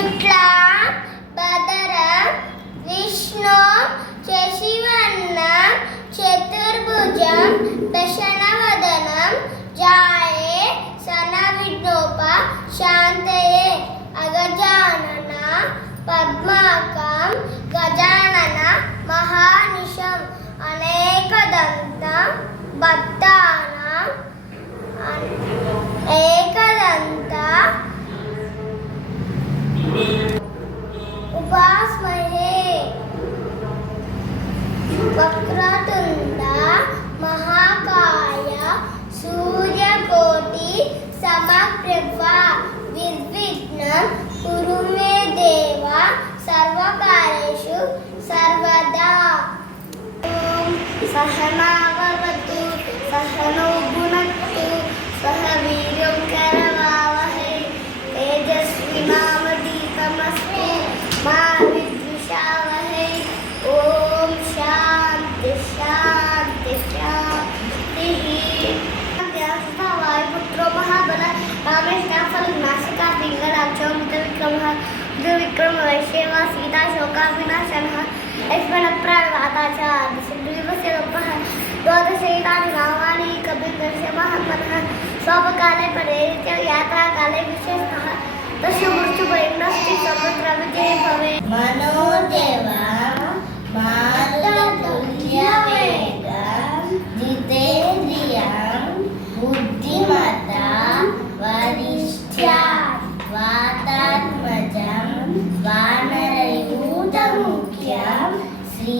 శుక్లాం భరధరం విష్ణు శశివర్ణం చతుర్భుజం ప్రసన్నవదనం ధ్యాయే సర్వవిఘ్నోపశాంతయే అగజానన పద్మాకం గజానన మహానిశం అనేకదంతం భక్తానాం ఏకదంత ఉపాస్మహే వక్రతుండ మహాకాయ సూర్యకోటి సమప్రభ నిర్విఘ్నం కురు మే దేవ సర్వకార్యేషు సర్వదా. సహనా భవతు సహనౌ భునక్తు సహ వీర్యం కరవావహై తేజస్వినావధీతమస్తు మా విద్విషావహై. ఓం శాంతి శాంతి శాంతి. వాయుపుత్రో మహాబల రామేష్టాఫలనాశికా పింగళాక్షోమితవిక్రమ వైశ్యవ సీతా శోకావినాశనః లక్ష్మణప్రాణదాతా చ దశగ్రీవస్య రూపः ద్వాదశైతాని నామాని కపిలస్య మహాత్మనः స్వల్పకాలే పరిచర్య యాత్రాకాలే విశేషతః తస్య మృత్యుభయన్నస్తి సర్వత్ర విజయే భవేత్. మనోదేవం మారుతతుల్యవేగం జితేంద్రియం బుద్ధిమతాం వరిష్ఠ్యం వాతాత్మజం వానరయూథముఖ్యం శ్రీ